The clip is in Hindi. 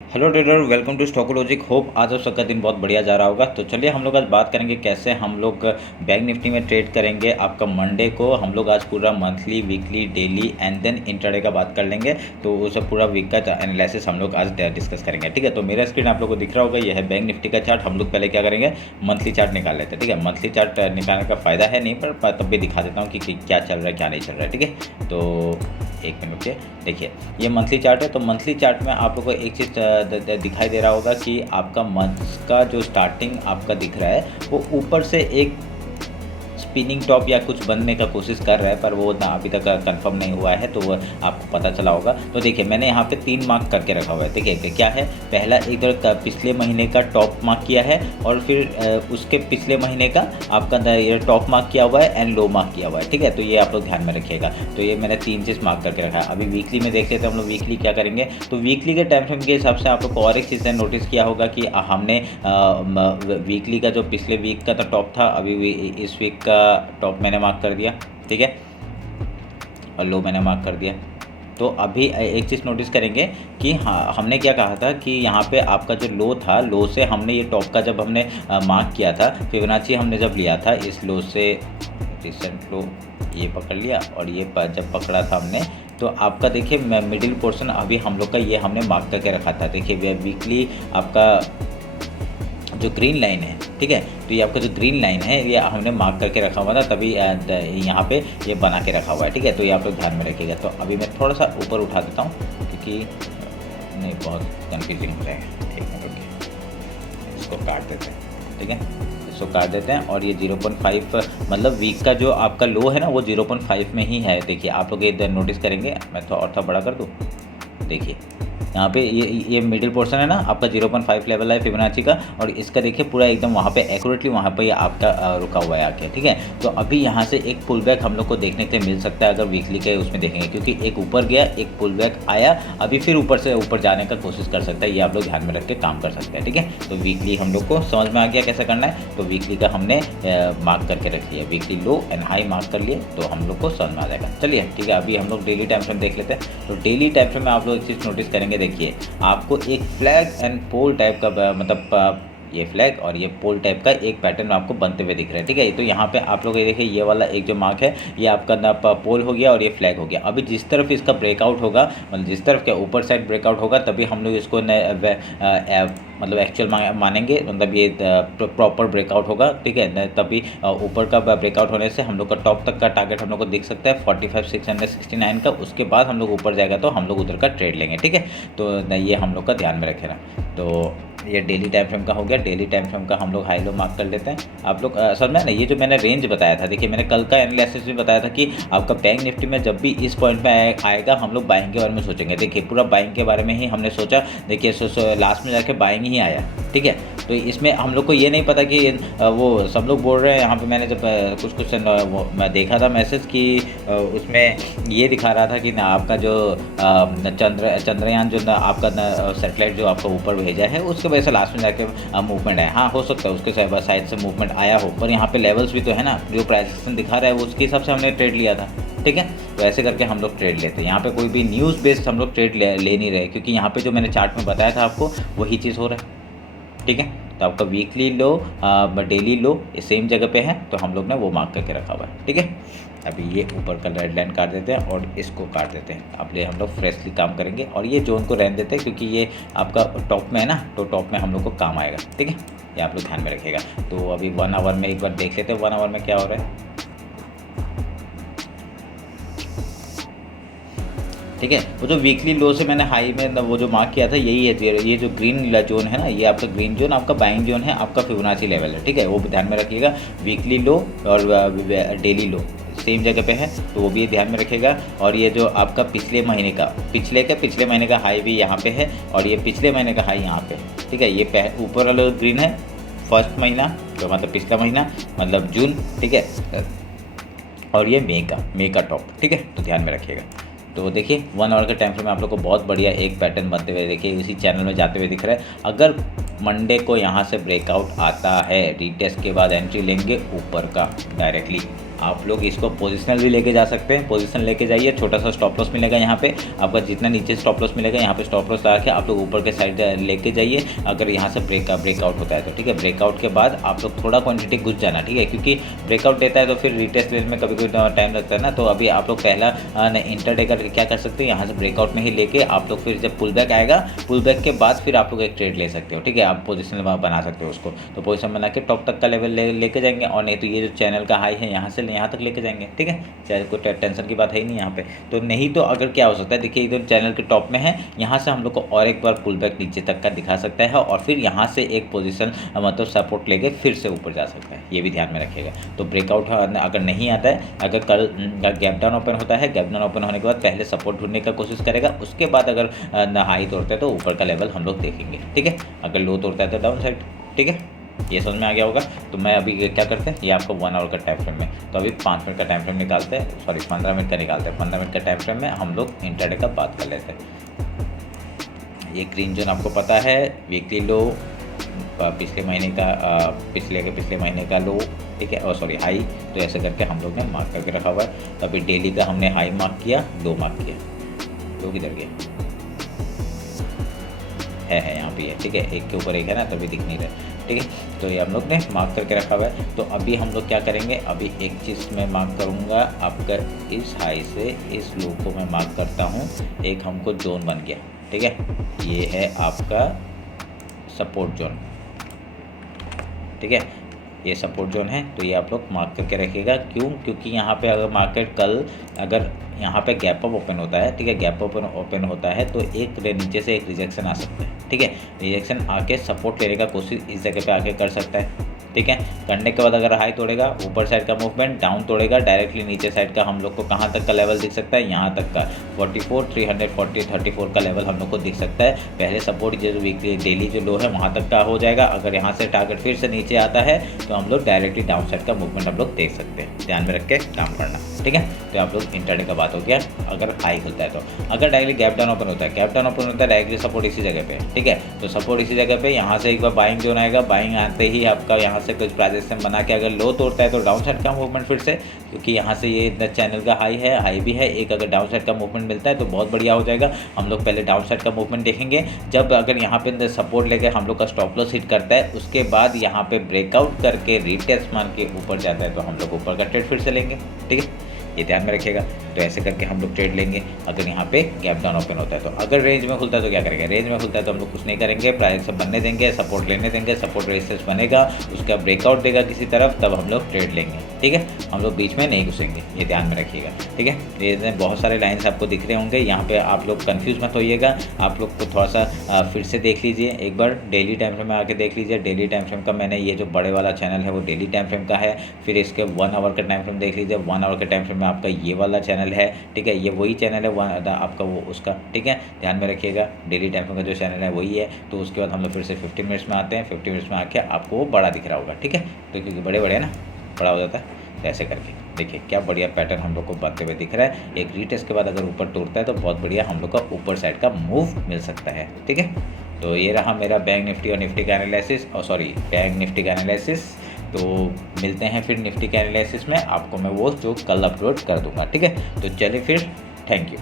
Hello trader, welcome to Stockologic. Hope आज आप सबका दिन बहुत बढ़िया जा रहा होगा। तो चलिए हम लोग आज बात करेंगे कैसे हम लोग बैंक निफ्टी में ट्रेड करेंगे। आपका मंडे को हम लोग आज पूरा monthly, weekly, daily and then intraday का बात कर लेंगे। तो उस पूरा वीक का एनालिसिस हम लोग आज डिस्कस करेंगे। ठीक है, तो मेरा स्क्रीन आप लोग को दिख रहा होगा, यह है बैंक निफ्टी का चार्ट। हम लोग पहले क्या करेंगे, मंथली चार्ट निकाल लेते हैं। ठीक है, मंथली चार्ट निकालने का फ़ायदा है नहीं, पर तब भी दिखा देता हूँ कि क्या चल रहा है क्या नहीं चल रहा है। ठीक है, तो एक मिनट के देखिए, ये मंथली चार्ट है। तो मंथली चार्ट में आप लोग को एक चीज़ दिखाई दे रहा होगा कि आपका मंथ का जो स्टार्टिंग आपका दिख रहा है वो ऊपर से एक स्पिनिंग टॉप या कुछ बनने का कोशिश कर रहा है, पर वो ना अभी तक कंफर्म नहीं हुआ है। तो वो आपको पता चला होगा। तो देखिए, मैंने यहाँ पे 3 मार्क करके रखा हुआ है। देखिए क्या है, पहला इधर का पिछले महीने का टॉप मार्क किया है, और फिर उसके पिछले महीने का आपका टॉप मार्क किया हुआ है एंड लो मार्क किया हुआ है। ठीक है, तो ये आप लोग ध्यान में रखिएगा। तो ये मैंने 3 चीज़ मार्क करके रखा है। अभी वीकली में देख लेते हैं हम लोग वीकली क्या करेंगे। तो वीकली के टाइम फ्रेम के हिसाब से आप लोग को और एक चीज़ नोटिस किया होगा कि हमने वीकली का जो पिछले वीक का तो टॉप था, अभी इस वीक का टॉप मैंने मार्क कर दिया। ठीक है, और लो मैंने मार्क कर दिया। तो अभी एक चीज़ नोटिस करेंगे कि हाँ, हमने क्या कहा था कि यहाँ पे आपका जो लो था, लो से हमने ये टॉप का जब हमने मार्क किया था, फिबोनाची हमने जब लिया था इस लो से, रिसेंट लो ये पकड़ लिया, और ये जब पकड़ा था हमने, तो आपका देखिए मिडिल पोर्शन अभी हम लोग का ये हमने मार्क करके रखा था। देखिए वीकली आपका जो ग्रीन लाइन है, ठीक है, तो ये आपका जो ग्रीन लाइन है ये हमने मार्क करके रखा हुआ था, तभी यहाँ पे ये बना के रखा हुआ है। ठीक है, तो ये आप लोग ध्यान में रखिएगा। तो अभी मैं थोड़ा सा ऊपर उठा देता हूँ क्योंकि नहीं बहुत कन्फ्यूजिंग हो जाएगा। एक मिनट रुकिए, इसको काट देते हैं। ठीक है, इसको काट देते हैं, और ये 0.5 मतलब वीक का जो आपका लो है ना वो 0.5 में ही है। देखिए आप लोग ये नोटिस करेंगे, मैं थोड़ा बड़ा कर दूँ। देखिए यहाँ पे ये मिडिल पोर्शन है ना आपका 0.5 लेवल है फिबोनाची का, और इसका देखिए पूरा एकदम वहाँ पे एक्यूरेटली वहाँ पे ये आपका रुका हुआ है आके। ठीक है, तो अभी यहाँ से एक पुल बैक हम लोग को देखने के लिए मिल सकता है अगर वीकली के उसमें देखेंगे, क्योंकि एक ऊपर गया, एक पुल बैक आया, अभी फिर ऊपर से ऊपर जाने का कोशिश कर सकता है। ये आप लोग ध्यान में रख के काम कर सकते हैं। ठीक है, तो वीकली हम लोग को समझ में आ गया कैसे करना है। तो वीकली का हमने मार्क करके रख लिया, weekly low and high mark कर लिए, तो हम लोग को समझ में आ जाएगा। चलिए ठीक है, अभी हम लोग डेली टाइम फ्रेम देख लेते हैं। तो डेली टाइम फ्रेम में आप लोग एक चीज़ नोटिस करेंगे। देखिए आपको एक फ्लैग एंड पोल टाइप का मतलब ये फ्लैग और ये पोल टाइप का एक पैटर्न आपको बनते हुए दिख रहा है। ठीक है, तो यहाँ पे आप लोग ये देखिए, ये वाला एक जो मार्क है ये आपका ना पोल हो गया और ये फ्लैग हो गया। अभी जिस तरफ इसका ब्रेकआउट होगा, मतलब जिस तरफ के ऊपर साइड ब्रेकआउट होगा, तभी हम लोग इसको मतलब एक्चुअल मानेंगे, मतलब ये प्रॉपर ब्रेकआउट होगा। ठीक है, तभी ऊपर का ब्रेकआउट होने से हम लोग का टॉप तक का टारगेट हम लोग को दिख सकता है 45,669 का। उसके बाद हम लोग ऊपर जाएगा तो हम लोग उधर का ट्रेड लेंगे। ठीक है, तो ये हम लोग का ध्यान में रखेना। तो ये डेली टाइम फ्रेम का हो गया। डेली टाइम फ्रेम का हम लोग हाई लो मार्क कर लेते हैं। आप लोग समझ में ना, ये जो मैंने रेंज बताया था, देखिए मैंने कल का एनालिसिस भी बताया था कि आपका बैंक निफ्टी में जब भी इस पॉइंट पे आएगा हम लोग बाइंग के बारे में सोचेंगे। देखिए पूरा बाइंग के बारे में ही हमने सोचा। देखिए लास्ट में जाके बाइंग ही आया। ठीक है, तो इसमें हम लोग को ये नहीं पता कि वो सब लोग बोल रहे हैं यहाँ पे। मैंने जब कुछ मैं देखा था मैसेज कि उसमें ये दिखा रहा था कि ना आपका जो चंद्रयान जो आपका सैटेलाइट जो आपका ऊपर भेजा है उसके वजह से लास्ट में जाके मूवमेंट आया। हाँ, हो सकता है उसके साइड से मूवमेंट आया हो, पर यहाँ पे लेवल्स भी तो है ना, जो प्राइस एक्शन दिखा रहा है वो उसके हिसाब से हमने ट्रेड लिया था। ठीक है, तो ऐसे करके हम लोग ट्रेड लेते हैं। यहाँ पे कोई भी न्यूज़ बेस्ड हम लोग ट्रेड ले नहीं रहे, क्योंकि यहाँ पे जो मैंने चार्ट में बताया था आपको वही चीज़ हो रहा है। ठीक है, तो आपका वीकली लो डेली लो सेम जगह पे है, तो हम लोग ने वो मार्क करके रखा हुआ है। ठीक है, अभी ये ऊपर का रेड लाइन काट देते हैं और इसको काट देते हैं। अब ले हम लोग फ्रेशली काम करेंगे, और ये जोन को रहने देते हैं क्योंकि ये आपका टॉप में है ना, तो टॉप में हम लोग को काम आएगा। ठीक है, ये आप लोग ध्यान में रखिएगा। तो अभी 1 आवर में एक बार देख लेते हैं 1 आवर में क्या हो रहा है। ठीक है, वो जो वीकली लो से मैंने हाई में वो जो मार्क किया था यही है। ये जो ग्रीन जोन है ना, ये आपका ग्रीन जोन आपका बाइंग जोन है, आपका फिबोनाची लेवल है। ठीक है, वो भी ध्यान में रखिएगा। वीकली लो और डेली लो सेम जगह पे है, तो वो भी ध्यान में रखिएगा। और ये जो आपका पिछले महीने का हाई भी यहाँ पे है, और ये पिछले महीने का हाई यहाँ पे है। ठीक है, ये ऊपर वाला ग्रीन है फर्स्ट महीना, तो मतलब पिछला महीना मतलब जून। ठीक है, और ये मई का टॉप। ठीक है, तो ध्यान में रखिएगा। तो देखिए 1 आवर के टाइम फ्रेम में आप लोग को बहुत बढ़िया एक पैटर्न बनते हुए देखिए इसी चैनल में जाते हुए दिख रहा है। अगर मंडे को यहाँ से ब्रेकआउट आता है, रीटेस्ट के बाद एंट्री लेंगे ऊपर का डायरेक्टली। आप लोग इसको पोजिशनल भी लेके जा सकते हैं, पोजीशन लेके जाइए, छोटा सा स्टॉप लॉस मिलेगा यहाँ पे आपका, जितना नीचे स्टॉप लॉस मिलेगा यहाँ पे स्टॉप लॉस लगा के आप लोग ऊपर के साइड लेके जाइए। अगर यहाँ से ब्रेकआउट होता है तो ठीक है, ब्रेकआउट के बाद आप लोग थोड़ा क्वांटिटी घुस जाना, ठीक है, क्योंकि ब्रेकआउट देता है तो फिर रिटेस्ट लेवल में कभी कोई टाइम लगता है ना। तो अभी आप लोग पहला इंटरडे करके क्या कर सकते हैं, यहाँ से ब्रेकआउट में ही लेके आप लोग फिर जब पुल बैक आएगा, पुल बैक के बाद फिर आप लोग एक ट्रेड ले सकते हो, ठीक है, आप पोजीशन बना सकते हो उसको। तो पोजीशन बना के टॉप तक का लेवल लेके जाएंगे, और नहीं तो ये जो चैनल का हाई है यहाँ से यहाँ तक लेके जाएंगे, ठीक है, चाहे कोई टेंशन की बात है ही नहीं यहाँ पे। तो नहीं तो अगर क्या हो सकता है, देखिए इधर चैनल के टॉप में है, यहाँ से हम लोग को और एक बार पुल बैक नीचे तक का दिखा सकता है, और फिर यहाँ से एक पोजीशन मतलब सपोर्ट लेके फिर से ऊपर जा सकता है, ये भी ध्यान में रखिएगा। तो ब्रेकआउट अगर नहीं आता है, अगर कल गैप डाउन ओपन होता है, गैप डाउन ओपन होने के बाद पहले सपोर्ट ढूंढने का कोशिश करेगा, उसके बाद अगर हाई तोड़ता है तो ऊपर का लेवल हम लोग देखेंगे, ठीक है, अगर लो तोड़ता है तो डाउन साइड, ठीक है, ये समझ में आ गया होगा। तो मैं अभी क्या करते हैं, ये आपको 1 आवर का टाइम फ्रेम में, तो अभी 5 मिनट का टाइम फ्रेम निकालते हैं, सॉरी 15 मिनट का निकालते हैं। 15 मिनट का टाइम फ्रेम में हम लोग इंट्राडे का बात कर लेते हैं। ये ग्रीन जोन आपको पता है, वीकली लो, पिछले महीने का पिछले महीने का लो, ठीक है, और सॉरी हाई, तो ऐसे करके हम लोग ने मार्क करके रखा हुआ है। तो अभी डेली का हमने हाई मार्क किया, लो मार्क किया, लो किधर गया है यहाँ पे है, ठीक है, एक के ऊपर एक है ना, तभी दिख नहीं रहा, ठीक है। तो ये हम लोग ने मार्क करके रखा हुआ है। तो अभी हम लोग क्या करेंगे, अभी एक चीज़ मैं मार्क करूँगा आपका, इस हाई से इस लो को मैं मार्क करता हूँ, एक हमको जोन बन गया, ठीक है, ये है आपका सपोर्ट जोन, ठीक है, ये सपोर्ट जोन है। तो ये आप लोग मार्क करके रखिएगा, क्यों, क्योंकि यहाँ पे अगर मार्केट कल अगर यहाँ पे गैप अप ओपन होता है, ठीक है, गैप ओपन होता है तो एक नीचे से एक रिजेक्शन आ सकता है, ठीक है, रिजेक्शन आके सपोर्ट लेने का कोशिश इस जगह पे आके कर सकता है, ठीक है। करने के बाद अगर हाई तोड़ेगा, ऊपर साइड का मूवमेंट, डाउन तोड़ेगा, डायरेक्टली नीचे साइड का हम लोग को कहाँ तक का लेवल दिख सकता है, यहाँ तक का 34 का लेवल हम लोग को दिख सकता है। पहले सपोर्ट जो वीकली डेली जो लो है वहाँ तक का हो जाएगा। अगर यहाँ से टारगेट फिर से नीचे आता है तो हम लोग डायरेक्टली डाउन साइड का मूवमेंट हम लोग देख सकते हैं, ध्यान में रख के काम करना, ठीक है। तो आप लोग इंटरडे का बात हो गया, अगर हाई खुलता है तो। अगर डायरेक्टली गैप डाउन ओपन होता है, गैप डाउन ओपन होता है, डायरेक्टली सपोर्ट इसी जगह पे, ठीक है, तो सपोर्ट इसी जगह पे, यहाँ से एक बार बाइंग जोन आएगा, बाइंग आते ही आपका यहाँ से कुछ प्राइजेशन बना के अगर लो तोड़ता है तो डाउन साइड का मूवमेंट फिर से, क्योंकि यहाँ से ये इतना चैनल का हाई है, हाई भी है, एक अगर डाउन साइड का मूवमेंट मिलता है तो बहुत बढ़िया हो जाएगा। हम लोग पहले डाउन साइड का मूवमेंट देखेंगे, जब अगर यहाँ पे सपोर्ट लेके हम लोग का स्टॉप लॉस हिट करता है, उसके बाद यहाँ पे ब्रेकआउट करके रीटेस्ट मान के ऊपर जाता है तो हम लोग ऊपर का ट्रेड फिर से लेंगे, ठीक है, ये ध्यान में रखिएगा। तो ऐसे करके हम लोग ट्रेड लेंगे अगर यहाँ पे गैप डाउन ओपन होता है तो। अगर रेंज में खुलता है तो क्या करेंगे, रेंज में खुलता है तो हम लोग कुछ नहीं करेंगे, प्राइस सब बनने देंगे, सपोर्ट लेने देंगे, सपोर्ट रेजिस्टेंस बनेगा, उसका ब्रेकआउट देगा किसी तरफ, तब हम लोग ट्रेड लेंगे, ठीक है, हम लोग बीच में नहीं घुसेंगे, ये ध्यान में रखिएगा, ठीक है। ये बहुत सारे लाइन्स आपको दिख रहे होंगे यहाँ पे, आप लोग कन्फ्यूज मत होइएगा, आप लोग को थोड़ा सा फिर से देख लीजिए, एक बार डेली टाइम फ्रेम में आके देख लीजिए। डेली टाइम फ्रेम का मैंने ये जो बड़े वाला चैनल है वो डेली टाइम फ्रेम का है, फिर इसके 1 आवर का टाइम फ्रेम देख लीजिए, 1 आवर के टाइम फ्रेम में आपका ये वाला चैनल है, ठीक है, ये वही चैनल है आपका वो उसका, ठीक है, ध्यान में रखिएगा। डेली टाइम का जो चैनल है वही है। तो उसके बाद हम लोग फिर से 50 मिनट्स में आते हैं, 50 मिनट्स में आके आपको वो बड़ा दिख रहा होगा, ठीक है, तो क्योंकि बड़े बड़े है ना, बड़ा हो जाता है। तो ऐसे करके देखिए क्या बढ़िया पैटर्न हम लोग को बनते हुए दिख रहा है। एक रीटेस्ट के बाद अगर ऊपर टूटता है तो बहुत बढ़िया हम लोग का ऊपर साइड का मूव मिल सकता है, ठीक है। तो ये रहा मेरा बैंक निफ्टी और निफ्टी का एनालिसिस, और सॉरी बैंक निफ्टी का एनालिसिस। तो मिलते हैं फिर निफ्टी के एनालिसिस में, आपको मैं वो जो कल अपलोड कर दूंगा, ठीक है। तो चलिए फिर, थैंक यू।